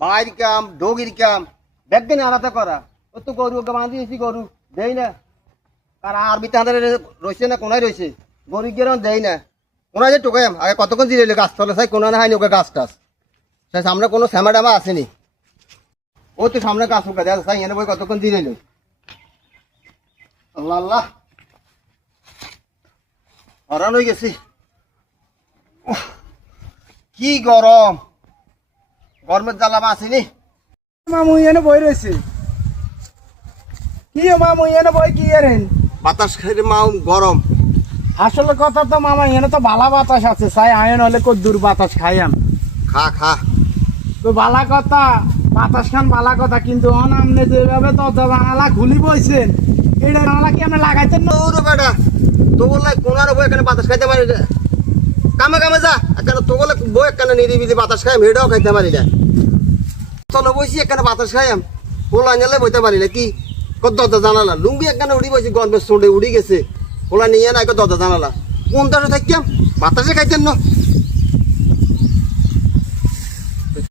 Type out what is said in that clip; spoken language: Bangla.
বাইর কাম ডগির কাম ব্যাগনে আলাদা করা ও তো গরু ওকে বাঁধি এসি গরু দেই না আর আরবি তাদের রয়েছে না কোনায় রয়েছে গরু গিয়ে দেই না কোনায় যে টোকাম আগে কতক্ষণ দিলে গাছ তলে সাই কোনা না হয়নি ওকে গাছ টাছ তাই সামনে কোনো শ্যামা ডামা আসেনি ও তো সামনে গাছ ওকে দেখা সাই এনে বই কতক্ষণ দিলে আল্লাহ আল্লাহ হরান হয়ে গেছি কি গরম গরমের জ্বালা আসেনি মামু এনে বই রয়েছে কি মামু এনে বই কি এরেন বাতাস খাইলে মা গরম আসলে কথা তো মামা এনে তো ভালা বাতাস আছে চাই আয়ন হলে কদ্দুর বাতাস খাইয়াম খা খা তো ভালা কথা বাতাস খান ভালা কথা কিন্তু অনামনে যেভাবে দরজা বাংলা খুলি বইছেন এটা বাংলা কি আপনি লাগাইছেন না তোর বেটা তো বললাই কোনার বই এখানে বাতাস খাইতে পারি না কামে কামে যা এখানে তো বলে বই এখানে নিরিবিলি বাতাস খাই মেয়েটাও খাইতে পারি না চলো বইছি এখানে বাতাস খাইয়াম পোলা নিলে বইতে পারি না কি কত জানালা লুঙ্গি এখানে উড়ি বইছি গরমের সোডে উড়ি গেছে পোলা নিয়ে না দরজা জানালা কোন দাসে থাকিয়াম বাতাসে খাইতেন না